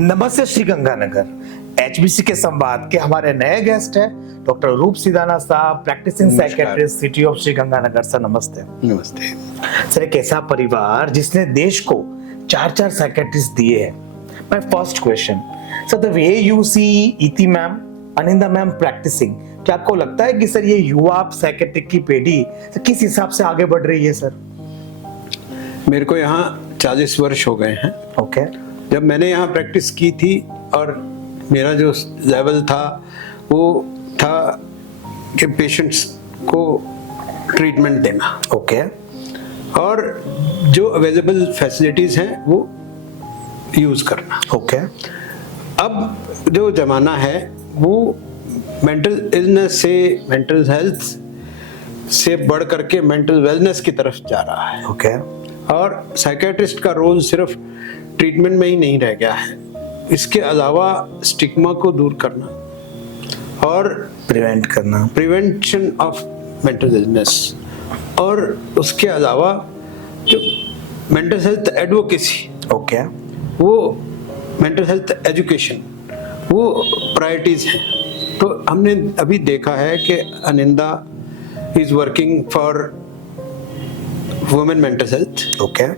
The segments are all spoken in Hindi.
नमस्ते श्री गंगानगर। एचबीसी के संवाद के हमारे नए गेस्ट हैं डॉक्टर रूप सिदाना साहब, practising psychiatrist, city of Shri Ganganagar. Sir नमस्ते। नमस्ते सर, एक ऐसा परिवार जिसने देश को 4 साइकियाट्रिस्ट दिए हैं। My first question, sir, the way you see इति मैम, अनिंदा मैम प्रैक्टिसिंग, क्या आपको लगता है कि सर ये युवा साइकियाट्रिक की पीढ़ी किस हिसाब से आगे बढ़ रही है? सर मेरे को यहाँ 40 वर्ष हो गए हैं। ओके। जब मैंने यहाँ प्रैक्टिस की थी और मेरा जो लेवल था वो था कि पेशेंट्स को ट्रीटमेंट देना। ओके। और जो अवेलेबल फैसिलिटीज हैं वो यूज करना। ओके। अब जो जमाना है वो मेंटल इलनेस से, मेंटल हेल्थ से बढ़ करके मेंटल वेलनेस की तरफ जा रहा है। ओके। और साइकियाट्रिस्ट का रोल सिर्फ ट्रीटमेंट में ही नहीं रह गया है, इसके अलावा स्टिग्मा को दूर करना और प्रिवेंट करना, प्रिवेंशन ऑफ मेंटल इलनेस, और उसके अलावा जो मेंटल हेल्थ एडवोकेसी, ओके, वो मेंटल हेल्थ एजुकेशन, वो प्रायोरिटीज हैं। तो हमने अभी देखा है कि Aninda is working for women mental health. Okay.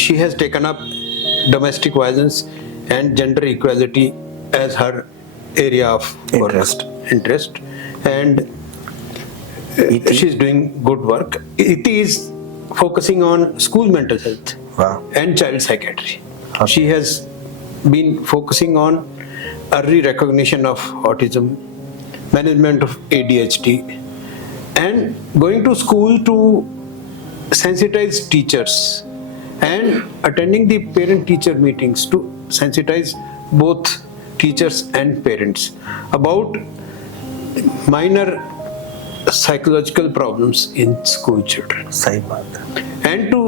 She has taken up domestic violence and gender equality as her area of interest, and she's doing good work. It is focusing on school mental health. Wow. And child psychiatry. Okay. She has been focusing on early recognition of autism, management of ADHD, and going to school to sensitize teachers and attending the parent-teacher meetings to sensitize both teachers and parents about minor psychological problems in school children. सही बात है। And to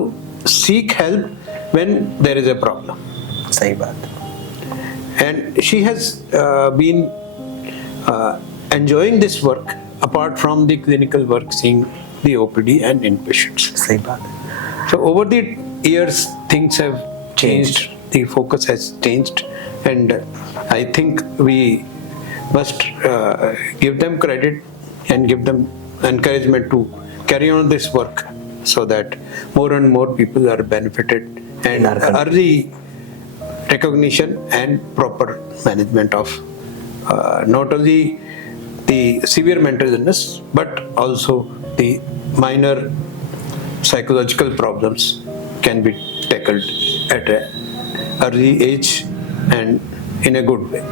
seek help when there is a problem. सही बात है। And she has been enjoying this work apart from the clinical work, seeing the OPD and inpatients. सही बात है। So over the years things have changed, the focus has changed, and I think we must give them credit and give them encouragement to carry on this work so that more and more people are benefited, and early recognition and proper management of not only the severe mental illness but also the minor psychological problems can be tackled at an early age and in a good way.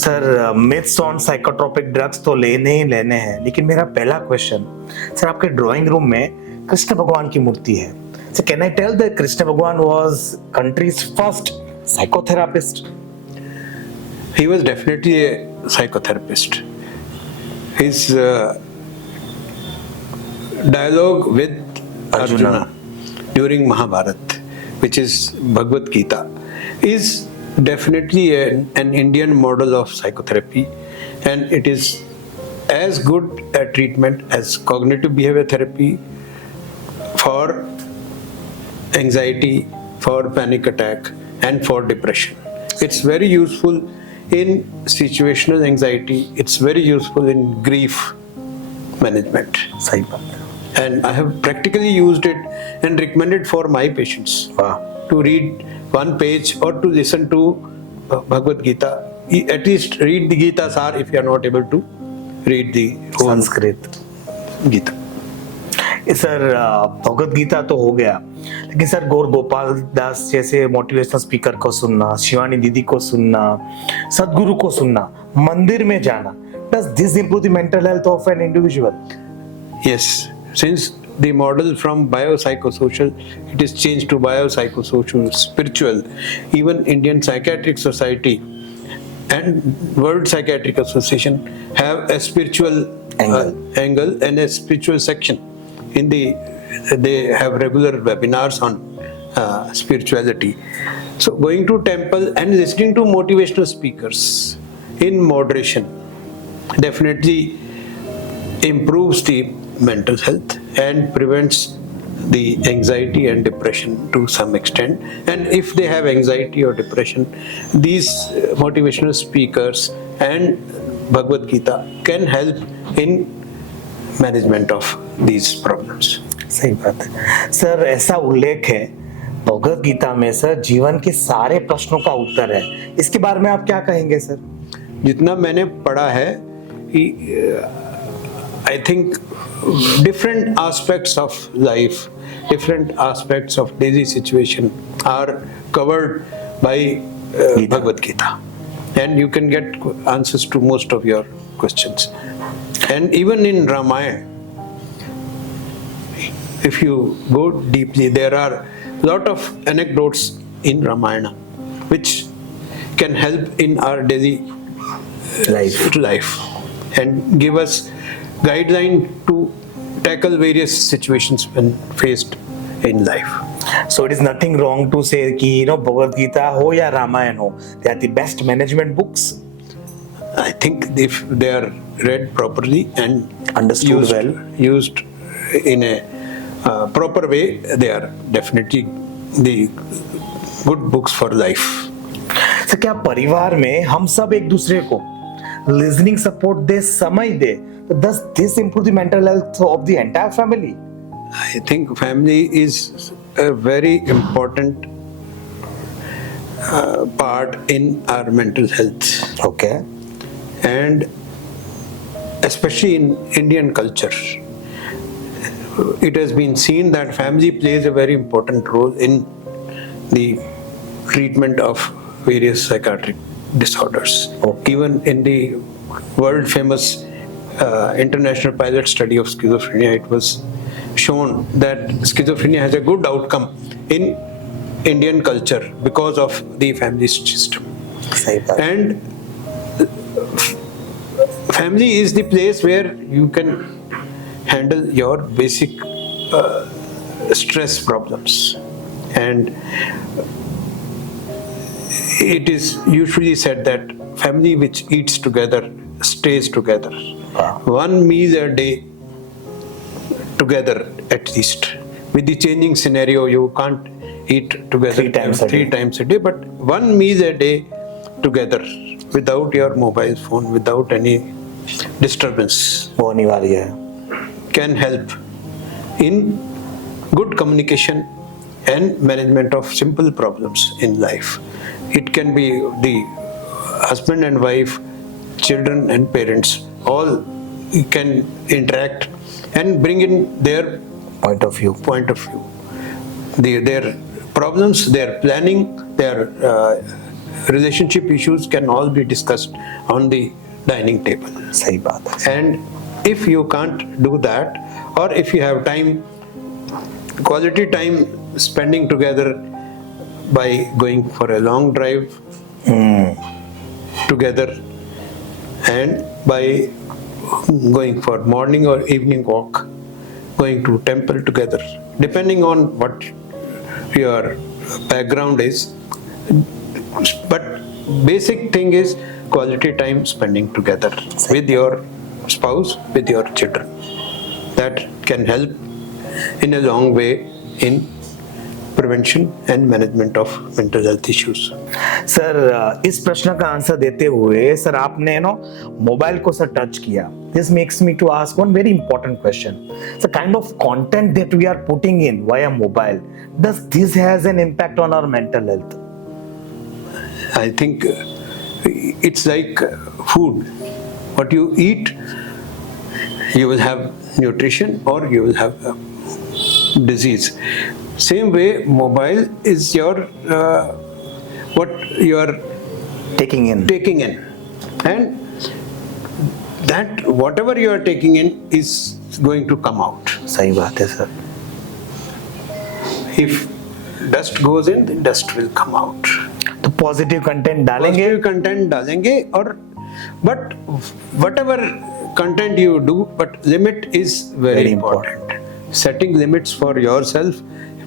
Sir, myths on psychotropic drugs तो लेने ही लेने हैं, लेकिन मेरा पहला क्वेश्चन, सर, आपके ड्राइंग रूम में कृष्ण भगवान की मूर्ति है। Sir, can I tell that Krishna Bhagwan was country's first psychotherapist? He was definitely a psychotherapist. His dialogue with Arjuna during Mahabharata, which is Bhagavad Gita, is definitely an Indian model of psychotherapy, and it is as good a treatment as cognitive behavior therapy for anxiety, for panic attack, and for depression. It's very useful in situational anxiety. It's very useful in grief management. सही बात है। And I have practically used it and recommended for my patients to read one page or to listen to Bhagavad Gita. At least read the Gita Sar if you are not able to read the whole Sanskrit Gita. Sir, Bhagwat Gita तो हो गया, लेकिन सर गौर गोपाल दास जैसे मोटिवेशनल स्पीकर को सुनना, शिवानी दीदी को सुनना, सदगुरु को सुनना, मंदिर में जाना, does this improve the mental health of an individual? Yes, since the model from biopsychosocial, it is changed to biopsychosocial spiritual. Even Indian Psychiatric Society and World Psychiatric Association have a spiritual angle and a spiritual section. They have regular webinars on spirituality. So going to temple and listening to motivational speakers in moderation definitely improves the mental health and prevents the anxiety and depression to some extent. And if they have anxiety or depression, these motivational speakers and Bhagavad Gita can help in management of these problems. सही बात है सर, ऐसा उल्लेख है भगवत गीता में सर, जीवन के सारे प्रश्नों का उत्तर है। इसके बारे में आप क्या कहेंगे सर? जितना मैंने पढ़ा है, I think different aspects of life, different aspects of daily situation are covered by Bhagavad Gita, and you can get answers to most of your questions. And even in Ramayana, if you go deeply, there are a lot of anecdotes in Ramayana which can help in our daily life and give us guideline to tackle various situations when faced in life. So it is nothing wrong to say कि Bhagavad Gita हो या रामायण हो, they are the best management books. I think if they are read properly and Understood used in a proper way, they are definitely the good books for life. Sir क्या परिवार में हम सब एक दूसरे को लिसनिंग सपोर्ट दे, समय दे, तो does this improve the mental health of the entire family? I think family is a very important part in our mental health. Okay. And especially in Indian culture, it has been seen that family plays a very important role in the treatment of various psychiatric disorders. Okay. Even in the world famous international pilot study of schizophrenia, it was shown that schizophrenia has a good outcome in Indian culture because of the family system. सही बात। And family is the place where you can handle your basic stress problems, and it is usually said that family which eats together stays together. Wow. One meal a day together at least. With the changing scenario, you can't eat together three times a day, but one meal a day together without your mobile phone, without any disturbance, वो अनिवार्य है। can help in good communication and management of simple problems in life. It can be the husband and wife, children and parents, all can interact and bring in their point of view. Their problems, their planning, their relationship issues can all be discussed on the dining table. सही बात है। And if you can't do that, or if you have time, quality time spending together by going for a long drive together, and by going for morning or evening walk, going to temple together, depending on what your background is. But basic thing is quality time spending together with your spouse, with your children. That can help in a long way in prevention and management of mental health issues. Sir इस प्रश्न का आंसर देते हुए सर आपने मोबाइल को सर टच किया. This makes me to ask one very important question. The kind of content that we are putting in via mobile, does this has an impact on our mental health? I think it's like food. What you eat, you will have nutrition or you will have disease. Same way, mobile is your what you are taking in, and that whatever you are taking in is going to come out. सही बात है sir. If dust goes in, then dust will come out. तो पॉजिटिव कंटेंट डालेंगे. Positive content डालेंगे, और but whatever content you do, but limit is very important. Setting limits for yourself,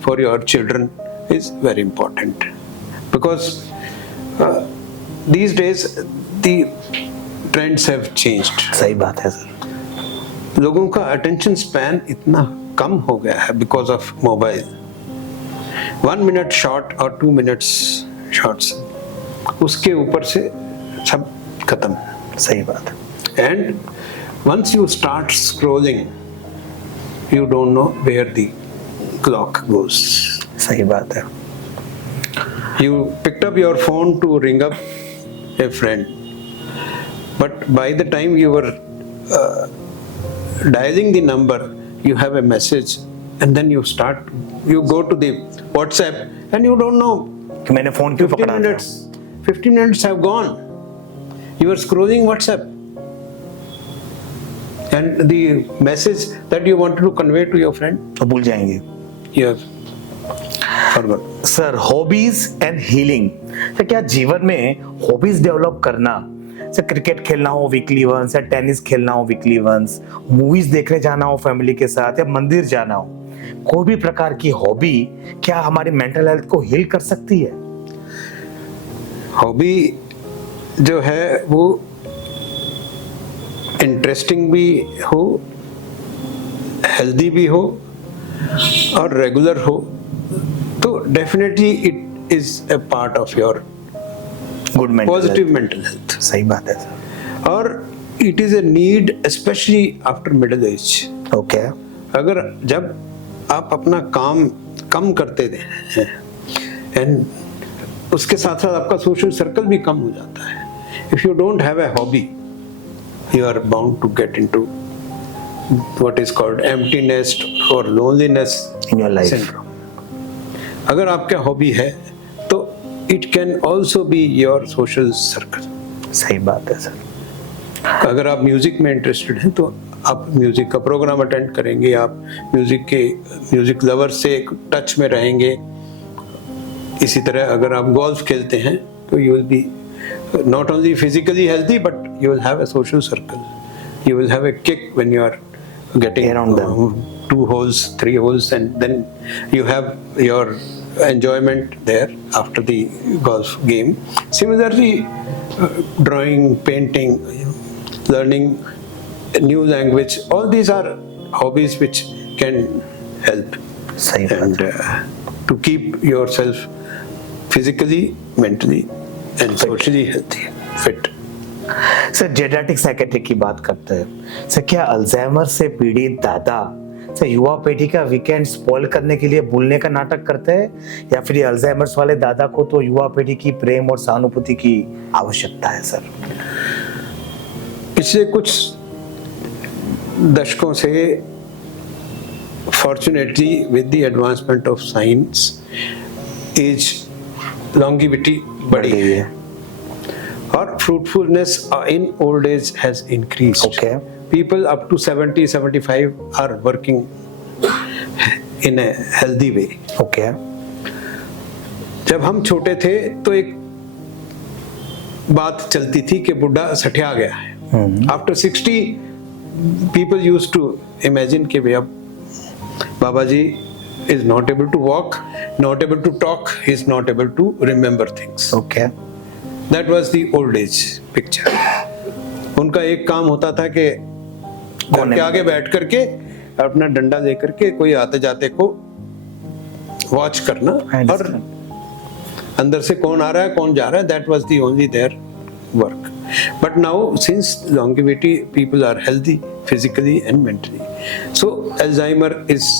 for your children is very important, because these days the trends have changed. सही बात है सर. लोगों का attention span इतना कम हो गया है because of mobile. 1 minute short और 2 minutes शॉर्ट्स, उसके ऊपर से सब खत्म. सही बात है. And once you start scrolling, you don't know where the clock goes. सही बात है. You picked up your phone to ring up a friend, but by the time you were dialing the number, you have a message, and then you go to the WhatsApp, and you don't know. कि मैंने फोन क्यों 15 पकड़ा था. minutes, 15 minutes have gone. You were scrolling WhatsApp, and the message that you wanted to convey to your friend, तो भूल जाएंगे. you have forgot. Sir, hobbies and healing. तो क्या जीवन में हॉबीज डेवलप करना, जैसे क्रिकेट खेलना हो वीकली वंस, या टेनिस खेलना हो वीकली वंस, मूवीज देखने जाना हो फैमिली के साथ, या मंदिर जाना हो, कोई भी प्रकार की हॉबी क्या हमारी मेंटल हेल्थ को हील कर सकती है? हॉबी जो है वो इंटरेस्टिंग भी हो, हेल्दी भी हो और रेगुलर हो, तो definitely it is a part of your good mental positive mental health. सही बात है सर. और it is a need specially after middle age. Okay. अगर जब आप अपना काम कम करते हैं एंड उसके साथ साथ आपका सोशल सर्कल भी कम हो जाता है, if you don't have a hobby, you are bound to get into what is called emptiness or loneliness In your life. syndrome. अगर आपका हॉबी है तो it can also be your social circle. सही बात है सर. अगर आप म्यूजिक में इंटरेस्टेड हैं तो आप म्यूजिक का प्रोग्राम अटेंड करेंगे, आप म्यूजिक लवर से टच में रहेंगे. इसी तरह अगर आप गोल्फ खेलते हैं तो you will be not only physically healthy, but you will have a social circle. You will have a kick when you are getting Around them. 2 holes, 3 holes, and then you have your enjoyment there after the golf game. Similarly, drawing, painting, learning a new language, all these are hobbies which can help. सही बात And to keep yourself physically, mentally and socially healthy, fit. Sir, genetic psychiatric की बात करते हैं सर. क्या अल्जाइमर से पीड़ित दादा सर युवा पीढ़ी का वीकेंड स्पॉइल करने के लिए भूलने का नाटक करते हैं, या फिर अल्जाइमर्स वाले दादा को तो युवा पीढ़ी की प्रेम और सहानुभूति की आवश्यकता है सर? पिछले कुछ दशकों से fortunately with the advancement of science, as longevity बढ़ी है और fruitfulness in old age has increased. Okay. People up to 70, 75 are working in a healthy way. Okay. जब हम छोटे थे तो एक बात चलती थी कि बुढ़ा सठिया गया है. After 60 people used to imagine कि भैया बाबा जी is not able to walk, not able to talk, he is not able to remember things. Okay. That was the old age picture. उनका एक काम होता था कि घर के आगे बैठ करके अपना डंडा लेकर के कोई आते जाते को वॉच करना और अंदर से कौन आ रहा है कौन जा रहा है. That was the only their work. But now since longevity, people are healthy physically and mentally. So Alzheimer is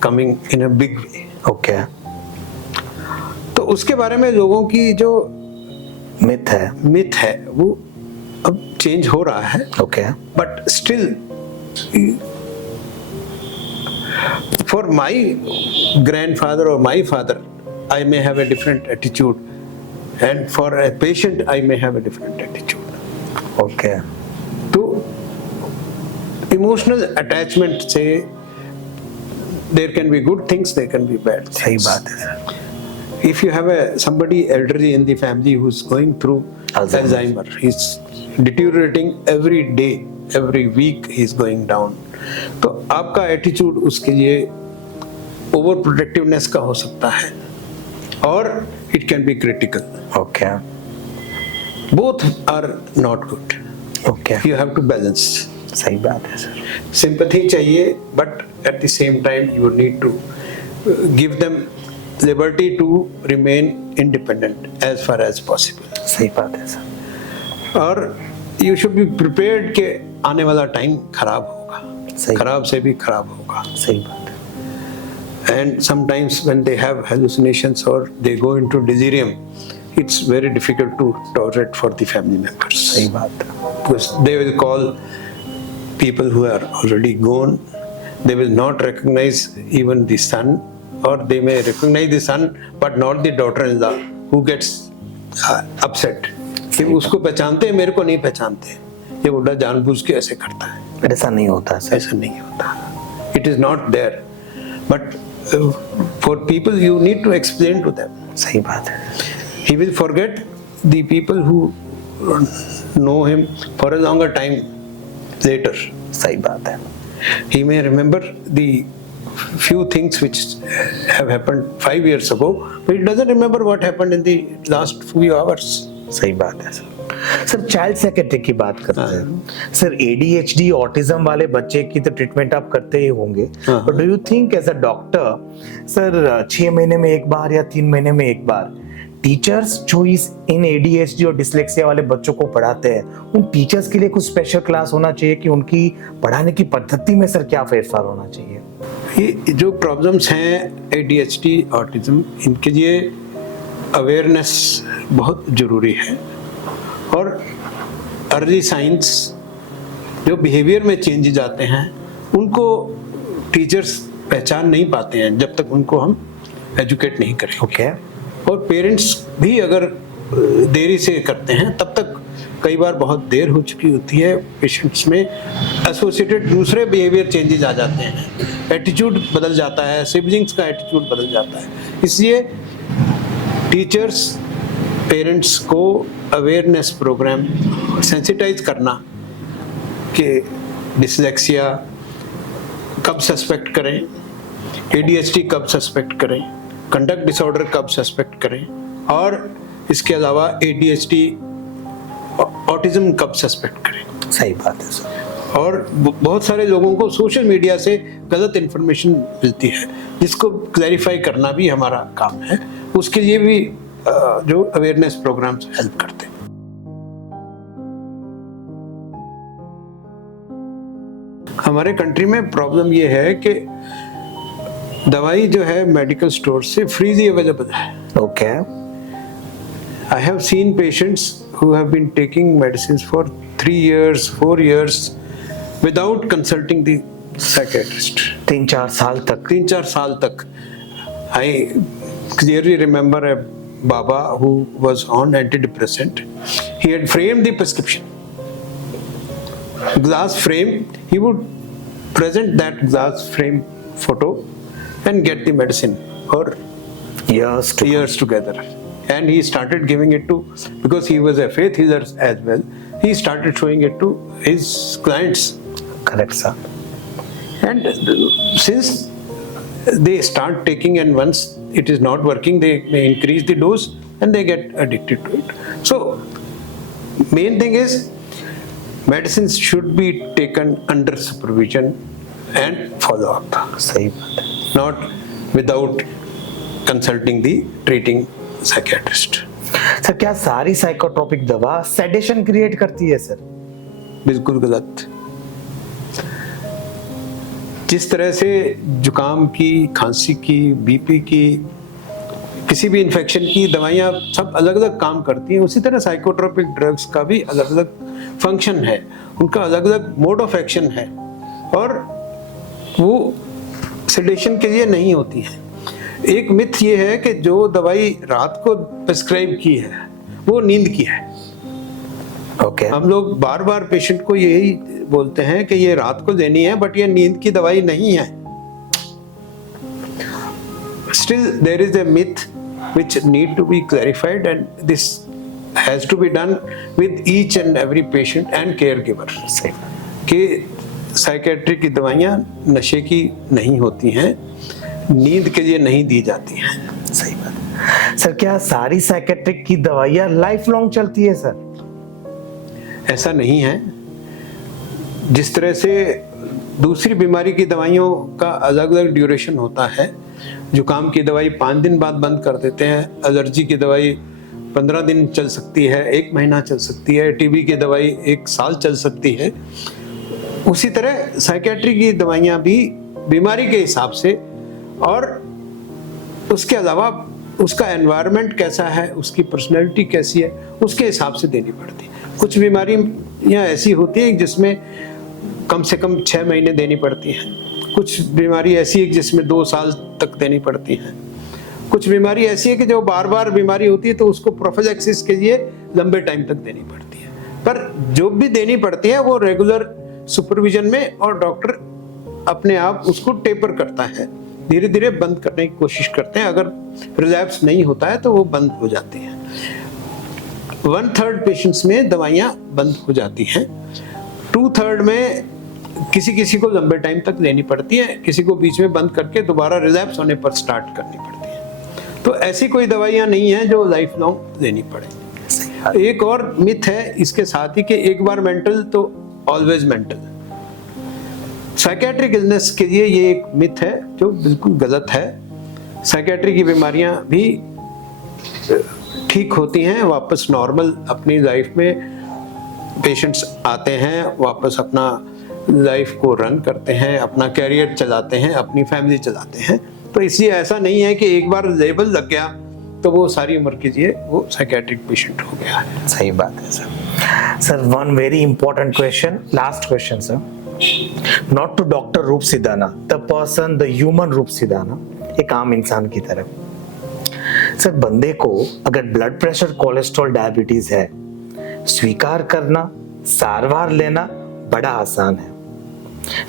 coming in a big way. Okay. तो उसके बारे में लोगों की जो मिथ है. वो अब चेंज हो रहा है. Okay. But still, for my grandfather or my father, I may have a different attitude, and for a patient, I may have a different attitude. Okay. तो emotional attachment से there can be good things, there can be bad things. सही बात है sir. If you have somebody elderly in the family who's going through Alzheimer, he's deteriorating every day, every week he's going down. तो आपका एटीट्यूड उसके लिए ओवर प्रोटेक्टिवनेस का हो सकता है और it can be critical. Okay. Both are not good. Okay. You have to balance. सही बात है सर। सिंपैथी चाहिए, but at the same time you need to give them liberty to remain independent as far as possible. सही बात है सर। और यू शुड बी प्रिपेयर्ड के आने वाला टाइम खराब होगा, सही। खराब से भी खराब होगा। सही बात है। And sometimes when they have hallucinations or they go into delirium, it's very difficult to tolerate for the family members. सही बात है। Because they will call people who are already gone. They will not recognize even the son, or they may recognize the son but not the daughter-in-law, who gets upset. कि उसको पहचानते हैं, मेरे को नहीं पहचानते। ये बुढ़ा जानबूझ के ऐसे करता है। ऐसा नहीं होता सर। ऐसा नहीं होता। It is not there. But for people you need to explain to them. सही बात है। He will forget the people who know him for a longer time later. सही बात है। He may remember the few things which have happened 5 years ago, but he doesn't remember what happened in the last few hours. सही बात है सर। सर चाइल्ड साइकेट्री की बात करते हैं सर। ADHD ऑटिज्म वाले बच्चे की तो ट्रीटमेंट आप करते ही होंगे, but do you think as a doctor sir 6 महीने में एक बार या 3 महीने में एक बार टीचर्स जो इन ADHD और डिसलेक्सिया वाले बच्चों को पढ़ाते हैं, उन टीचर्स के लिए कुछ स्पेशल क्लास होना चाहिए कि उनकी पढ़ाने की पद्धति में सर क्या फेरफार होना चाहिए? ये जो प्रॉब्लम्स हैं ADHD ऑटिज्म, इनके लिए अवेयरनेस बहुत ज़रूरी है। और अर्ली साइंस जो बिहेवियर में चेंजेस आते हैं, उनको टीचर्स पहचान नहीं पाते हैं जब तक उनको हम एजुकेट नहीं करें। ओके। और पेरेंट्स भी अगर देरी से करते हैं, तब तक कई बार बहुत देर हो चुकी होती है। पेशेंट्स में एसोसिएटेड दूसरे बिहेवियर चेंजेस आ जाते हैं, एटीट्यूड बदल जाता है, सिबलिंग्स का एटीट्यूड बदल जाता है। इसलिए टीचर्स पेरेंट्स को अवेयरनेस प्रोग्राम सेंसिटाइज करना कि डिसलेक्सिया कब सस्पेक्ट करें, ADHD कब सस्पेक्ट करें, कंडक्ट डिसऑर्डर कब सस्पेक्ट करें, और इसके अलावा ADHD ऑटिज्म कब सस्पेक्ट करें। सही बात है सर। और बहुत सारे लोगों को सोशल मीडिया से गलत इन्फॉर्मेशन मिलती है, जिसको क्लैरिफाई करना भी हमारा काम है। उसके लिए भी जो अवेयरनेस प्रोग्राम्स हेल्प करते हैं। हमारे कंट्री में प्रॉब्लम ये है कि दवाई जो है मेडिकल स्टोर से फ्रीली अवेलेबल है। Okay. I have seen patients who have been taking medicines for 3 years, 4 years without consulting the psychiatrist. 3-4 साल तक। 3-4 साल तक। I clearly remember a Baba who was on antidepressant. He had framed the prescription. Glass frame. He would present that glass frame photo and get the medicine for years together. And he started giving it to, because he was a faith healer as well, he started showing it to his clients. Correct, sir. And since they start taking, and once it is not working, they may increase the dose and they get addicted to it. So main thing is medicines should be taken under supervision and follow up. सही बात है। Not without consulting the treating psychiatrist. Sir क्या सारी साइकोट्रोपिक दवा सेडेशन क्रिएट करती है सर? बिल्कुल गलत। जिस तरह से जुकाम की, खांसी की, बीपी की, किसी भी इन्फेक्शन की दवाइयाँ सब अलग अलग काम करती हैं, उसी तरह साइकोट्रोपिक ड्रग्स का भी अलग अलग फंक्शन है, उनका अलग अलग मोड ऑफ एक्शन है, और वो सेडेशन के लिए नहीं होती है। एक मिथ ये है कि जो दवाई रात को प्रिस्क्राइब की है वो नींद की है। ओके। हम लोग बार बार पेशेंट को यही बोलते हैं कि ये रात को लेनी है, बट ये नींद की दवाई नहीं है। Still there is a myth which need to be clarified, and this has to be done with each and every patient and caregiver. सही। कि साइकेट्री की दवाइयाँ नशे की नहीं होती हैं, नींद के लिए नहीं दी जाती हैं। सही बात। सर क्या सारी साइकेट्रिक की दवाइयाँ लाइफ लॉन्ग चलती है सर? ऐसा नहीं है। जिस तरह से दूसरी बीमारी की दवाइयों का अलग अलग ड्यूरेशन होता है, जुकाम की दवाई 5 दिन बाद बंद कर देते हैं, एलर्जी की दवाई 15 दिन चल सकती है, 1 महीना चल सकती है, टीबी की दवाई 1 साल चल सकती है, उसी तरह साइकेट्री की दवाइयाँ भी बीमारी के हिसाब से और उसके अलावा उसका एनवायरनमेंट कैसा है, उसकी पर्सनैलिटी कैसी है, उसके हिसाब से देनी पड़ती है। कुछ बीमारियाँ ऐसी होती हैं जिसमें कम से कम 6 महीने देनी पड़ती हैं, कुछ बीमारी ऐसी है जिसमें 2 साल तक देनी पड़ती है, कुछ बीमारी ऐसी है कि जो बार बार बीमारी होती है तो उसको प्रोफिलैक्सिस के लिए लंबे टाइम तक देनी पड़ती है। पर जो भी देनी पड़ती है वो रेगुलर सुपरविजन में, और डॉक्टर अपने आप उसको टेपर करता है, धीरे धीरे बंद करने की कोशिश करते हैं। अगर रिलैप्स नहीं होता है तो वो बंद हो जाती हैं। 1/3 पेशेंट्स में दवाइयाँ बंद हो जाती हैं, 2/3 में किसी किसी को लंबे टाइम तक लेनी पड़ती है, किसी को बीच में बंद करके दोबारा रिलैप्स होने पर स्टार्ट करनी पड़ती है। तो ऐसी कोई दवाइयाँ नहीं हैं जो लाइफ लॉन्ग लेनी पड़े। एक और मिथ है इसके साथ ही कि एक बार मेंटल तो ऑलवेज मेंटल। साइकेट्रिक इलनेस के लिए ये एक मिथ है जो बिल्कुल गलत है। साइकेट्री की बीमारियां भी ठीक होती हैं, वापस नॉर्मल अपनी लाइफ में पेशेंट्स आते हैं, वापस अपना लाइफ को रन करते हैं, अपना कैरियर चलाते हैं, अपनी फैमिली चलाते हैं। तो इसलिए ऐसा नहीं है कि एक बार लेबल लग गया तो वो सारी उम्र के लिए वो साइकेट्रिक पेशेंट हो गया है। सही बात है sir. Sir one very important question, last question sir, not to doctor Roop Sidhana, the person, the human Roop Sidhana, एक आम इंसान की तरह। सर बंदे को अगर ब्लड प्रेशर, कोलेस्ट्रॉल, डायबिटीज है, स्वीकार करना, सारवार लेना बड़ा आसान है।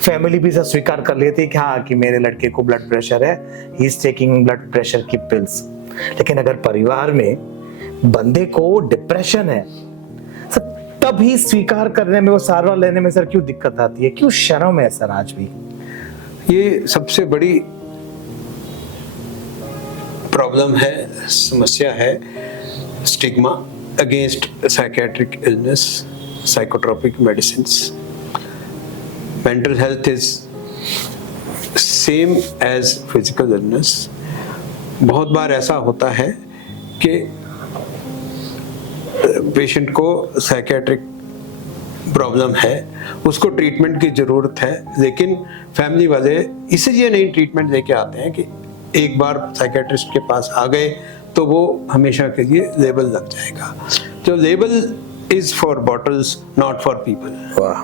फैमिली भी सर स्वीकार कर लेती है कि हाँ कि मेरे लड़के को ब्लड प्रेशर है, he is taking blood pressure की पिल्स। लेकिन अगर परिवार में बंदे को डिप्रेशन है सर, तभी स्वीकार करने में, वो सारवार लेने में सर क्यों दिक्कत आती है, क्यों शर्म है सर आज भी? ये सबसे बड़ी प्रॉब्लम है, समस्या है, stigma against psychiatric illness, psychotropic medicines. Mental health is same as physical illness. बहुत बार ऐसा होता है कि पेशेंट को साइकेट्रिक प्रॉब्लम है, उसको ट्रीटमेंट की ज़रूरत है, लेकिन फैमिली वाले इसलिए नहीं ट्रीटमेंट लेके आते हैं कि एक बार साइकेट्रिस्ट के पास आ गए तो वो हमेशा के लिए लेबल लग जाएगा। जो label is for bottles, not for people. वाह।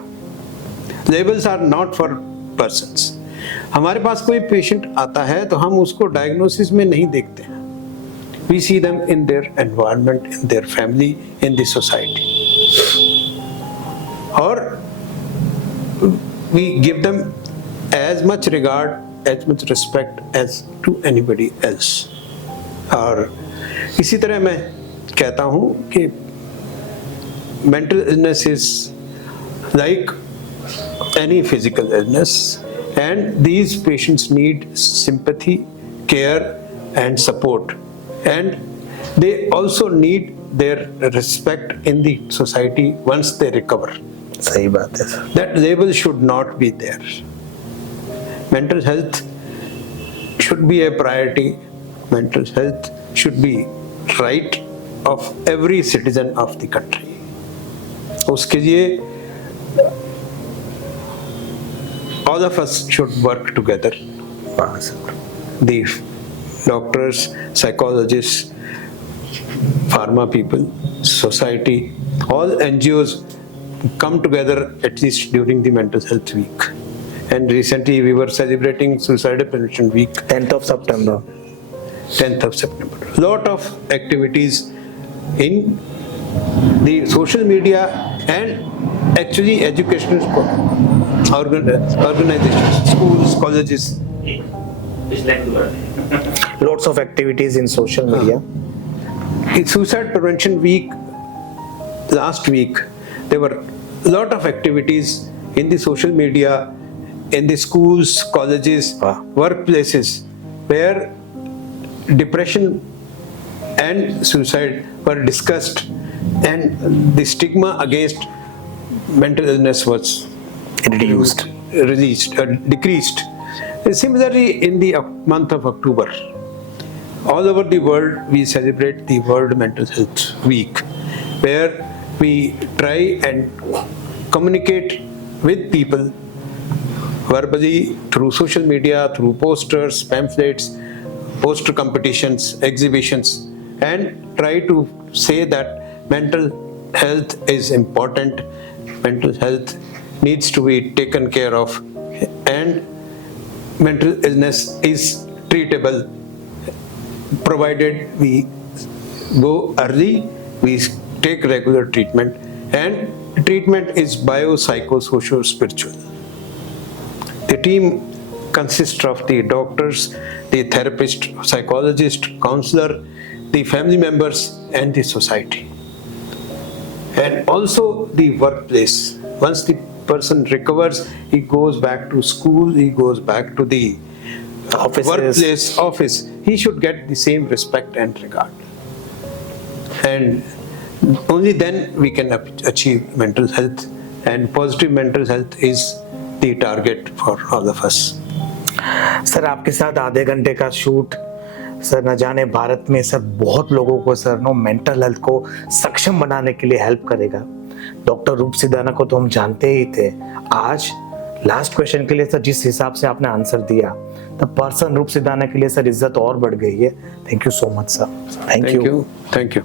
Labels are not for persons. हमारे पास कोई पेशेंट आता है तो हम उसको डायग्नोसिस में नहीं देखते हैं। We see them in their environment, in their family, in the society. और we give them as much regard, as much respect as to anybody else. और इसी तरह मैं कहता हूँ कि mental illness is like any physical illness, and these patients need sympathy, care and support, and they also need their respect in the society once they recover. सही बात है sir. That label should not be there. Mental health should be a priority. Mental health should be right of every citizen of the country. उसके लिए all of us should work together. वाह sir. The doctors, psychologists, pharma people, society, all NGOs come together at least during the mental health week. And recently we were celebrating Suicide Prevention Week. 10th of September. 10th of September. Lot of activities in the social media and actually educational organizations, schools, colleges. Lots of activities in social media. In Suicide Prevention Week, last week, there were a lot of activities in the social media, in the schools, colleges, Wow. workplaces, where depression and suicide were discussed, and the stigma against mental illness was reduced. Decreased. Similarly, in the month of October, all over the world, we celebrate the World Mental Health Week, where we try and communicate with people verbally, through social media, through posters, pamphlets, poster competitions, exhibitions, and try to say that mental health is important, mental health needs to be taken care of, and mental illness is treatable provided we go early, we take regular treatment, and treatment is biopsychosocial spiritual. The team consists of the doctors, the therapist, psychologist, counselor, the family members, and the society. And also the workplace. Once the person recovers, he goes back to school, he goes back to the Offices. office. He should get the same respect and regard. And only then we can achieve mental health, and positive mental health is the target for all of us. Sir आपके साथ आधे घंटे का शूट सर, न जाने भारत में सर बहुत लोगों को सर नो मेंटल हेल्थ को सक्षम बनाने के लिए हेल्प करेगा। डॉक्टर रूप सिधाना को तो हम जानते ही थे। आज लास्ट क्वेश्चन के लिए सर जिस हिसाब से आपने आंसर दिया, द पर्सन रूप सिधाना के लिए सर इज्जत और बढ़ गई है। Thank you so much sir. Thank you. Thank you.